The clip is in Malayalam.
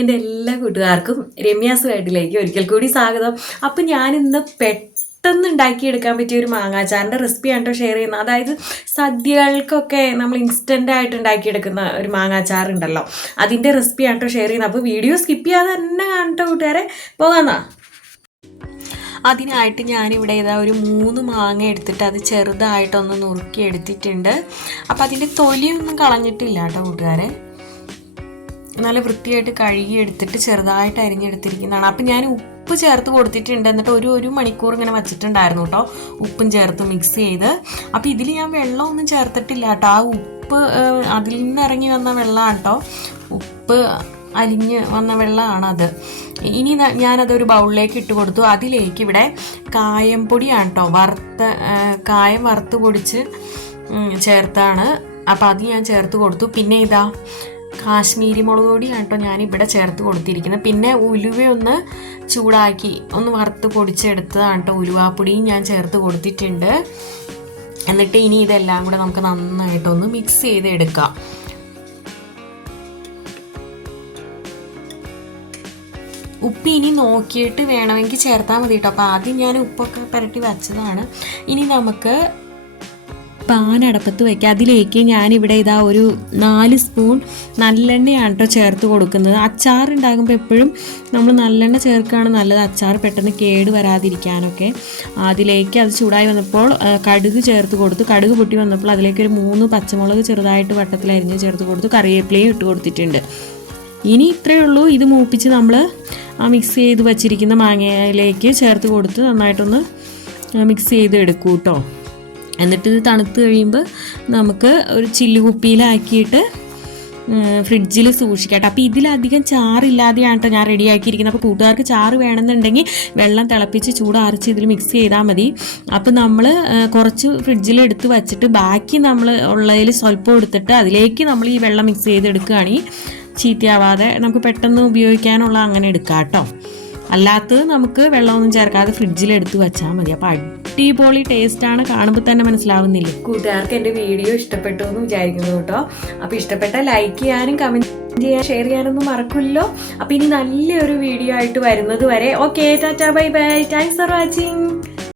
എൻ്റെ എല്ലാ കൂട്ടുകാർക്കും രമ്യാസ് വേട്ടിലേക്ക് ഒരിക്കൽ കൂടി സ്വാഗതം. അപ്പം ഞാനിന്ന് പെട്ടെന്ന് ഉണ്ടാക്കിയെടുക്കാൻ പറ്റിയ ഒരു മാങ്ങാച്ചാറിൻ്റെ റെസിപ്പിയാണ് കേട്ടോ ഷെയർ ചെയ്യുന്നത്. അതായത് സദ്യകൾക്കൊക്കെ നമ്മൾ ഇൻസ്റ്റൻ്റ് ആയിട്ട് ഉണ്ടാക്കിയെടുക്കുന്ന ഒരു മാങ്ങാച്ചാറുണ്ടല്ലോ, അതിൻ്റെ റെസിപ്പിയാണ് കേട്ടോ ഷെയർ ചെയ്യുന്നത്. അപ്പോൾ വീഡിയോ സ്കിപ്പ് ചെയ്യാതെ തന്നെ കാണട്ടോ കൂട്ടുകാരെ. പോകാന്നാ. അതിനായിട്ട് ഞാനിവിടെ ഇതാ ഒരു 3 മാങ്ങ എടുത്തിട്ട് അത് ചെറുതായിട്ടൊന്ന് നുറുക്കി എടുത്തിട്ടുണ്ട്. അപ്പം അതിൻ്റെ തൊലിയൊന്നും കളഞ്ഞിട്ടില്ല കേട്ടോ കൂട്ടുകാരെ. നല്ല വൃത്തിയായിട്ട് കഴുകി എടുത്തിട്ട് ചെറുതായിട്ട് അരിഞ്ഞെടുത്തിരിക്കുന്നതാണ്. അപ്പം ഞാൻ ഉപ്പ് ചേർത്ത് കൊടുത്തിട്ടുണ്ട്. എന്നിട്ട് ഒരു മണിക്കൂർ ഇങ്ങനെ വച്ചിട്ടുണ്ടായിരുന്നു കേട്ടോ, ഉപ്പും ചേർത്ത് മിക്സ് ചെയ്ത്. അപ്പോൾ ഇതിൽ ഞാൻ വെള്ളമൊന്നും ചേർത്തിട്ടില്ല കേട്ടോ. ആ ഉപ്പ് അതിൽ നിന്ന് ഇറങ്ങി വന്ന വെള്ളമാണ് കേട്ടോ, ഉപ്പ് അലിഞ്ഞ് വന്ന വെള്ളമാണത്. ഇനി ഞാനതൊരു ബൗളിലേക്ക് ഇട്ട് കൊടുത്തു. അതിലേക്ക് ഇവിടെ കായം പൊടിയാണ് കേട്ടോ, കായം വറുത്ത് പൊടിച്ച് ചേർത്താണ്. അപ്പോൾ അത് ഞാൻ ചേർത്ത് കൊടുത്തു. പിന്നെ ഇതാ കാശ്മീരി മുളക് പൊടിയാണ് കേട്ടോ ഞാനിവിടെ ചേർത്ത് കൊടുത്തിരിക്കുന്നത്. പിന്നെ ഉലുവയൊന്ന് ചൂടാക്കി ഒന്ന് വറുത്ത് പൊടിച്ചെടുത്തതാണ് കേട്ടോ, ഉലുവാപ്പൊടിയും ഞാൻ ചേർത്ത് കൊടുത്തിട്ടുണ്ട്. എന്നിട്ട് ഇനി ഇതെല്ലാം കൂടെ നമുക്ക് നന്നായിട്ടൊന്ന് മിക്സ് ചെയ്ത് എടുക്കാം. ഉപ്പ് ഇനി നോക്കിയിട്ട് വേണമെങ്കിൽ ചേർത്താൽ മതി കേട്ടോ. അപ്പോൾ ആദ്യം ഞാൻ ഉപ്പൊക്കെ പുരട്ടി വെച്ചതാണ്. ഇനി നമുക്ക് പാൻ അടപ്പത്ത് വയ്ക്കുക. അതിലേക്ക് ഞാനിവിടെ ഇതാ ഒരു 4 സ്പൂൺ നല്ലെണ്ണയാണ് കേട്ടോ ചേർത്ത് കൊടുക്കുന്നത്. അച്ചാർ ഉണ്ടാകുമ്പോൾ എപ്പോഴും നമ്മൾ നല്ലെണ്ണ ചേർക്കുകയാണ് നല്ലത്, അച്ചാർ പെട്ടെന്ന് കേട് വരാതിരിക്കാനൊക്കെ. അതിലേക്ക് അത് ചൂടായി വന്നപ്പോൾ കടുക് ചേർത്ത് കൊടുത്തു. കടുക് പൊട്ടി വന്നപ്പോൾ അതിലേക്ക് ഒരു 3 പച്ചമുളക് ചെറുതായിട്ട് വട്ടത്തിൽ അരിഞ്ഞ് ചേർത്ത് കൊടുത്തു. കറിവേപ്പിലയും ഇട്ട് കൊടുത്തിട്ടുണ്ട്. ഇനി ഇത്രയേ ഉള്ളൂ. ഇത് മൂപ്പിച്ച് നമ്മൾ മിക്സ് ചെയ്ത് വച്ചിരിക്കുന്ന മാങ്ങയിലേക്ക് ചേർത്ത് കൊടുത്ത് നന്നായിട്ടൊന്ന് മിക്സ് ചെയ്ത് എടുക്കൂ കേട്ടോ. എന്നിട്ട് ഇത് തണുത്ത് കഴിയുമ്പോൾ നമുക്ക് ഒരു ചില്ലുകുപ്പിയിലാക്കിയിട്ട് ഫ്രിഡ്ജിൽ സൂക്ഷിക്കട്ടെ. അപ്പോൾ ഇതിലധികം ചാറില്ലാതെയാണ് കേട്ടോ ഞാൻ റെഡിയാക്കിയിരിക്കുന്നത്. അപ്പോൾ കൂട്ടുകാർക്ക് ചാറ് വേണമെന്നുണ്ടെങ്കിൽ വെള്ളം തിളപ്പിച്ച് ചൂടാറിച്ച് ഇതിൽ മിക്സ് ചെയ്താൽ മതി. അപ്പോൾ നമ്മൾ കുറച്ച് ഫ്രിഡ്ജിൽ എടുത്ത് വച്ചിട്ട് ബാക്കി നമ്മൾ ഉള്ളതിൽ സ്വല്പം എടുത്തിട്ട് അതിലേക്ക് നമ്മൾ ഈ വെള്ളം മിക്സ് ചെയ്തെടുക്കുകയാണെങ്കിൽ ചീത്തയാവാതെ നമുക്ക് പെട്ടെന്ന് ഉപയോഗിക്കാനുള്ള അങ്ങനെ എടുക്കാം കേട്ടോ. അല്ലാത്തത് നമുക്ക് വെള്ളമൊന്നും ചേർക്കാതെ ഫ്രിഡ്ജിലെടുത്ത് വെച്ചാൽ മതി. അപ്പോൾ അടിപൊളി ടേസ്റ്റാണ്, കാണുമ്പോൾ തന്നെ മനസ്സിലാവുന്നില്ലേ. കൂട്ടുകാർക്ക് എൻ്റെ വീഡിയോ ഇഷ്ടപ്പെട്ടു എന്ന് വിചാരിക്കുന്നു കേട്ടോ. അപ്പോൾ ഇഷ്ടപ്പെട്ട ലൈക്ക് ചെയ്യാനും കമൻറ്റ് ചെയ്യാൻ ഷെയർ ചെയ്യാനൊന്നും മറക്കില്ലല്ലോ. അപ്പോൾ ഇനി നല്ലൊരു വീഡിയോ ആയിട്ട് വരുന്നത് വരെ okay, tata bye bye, thanks for watching.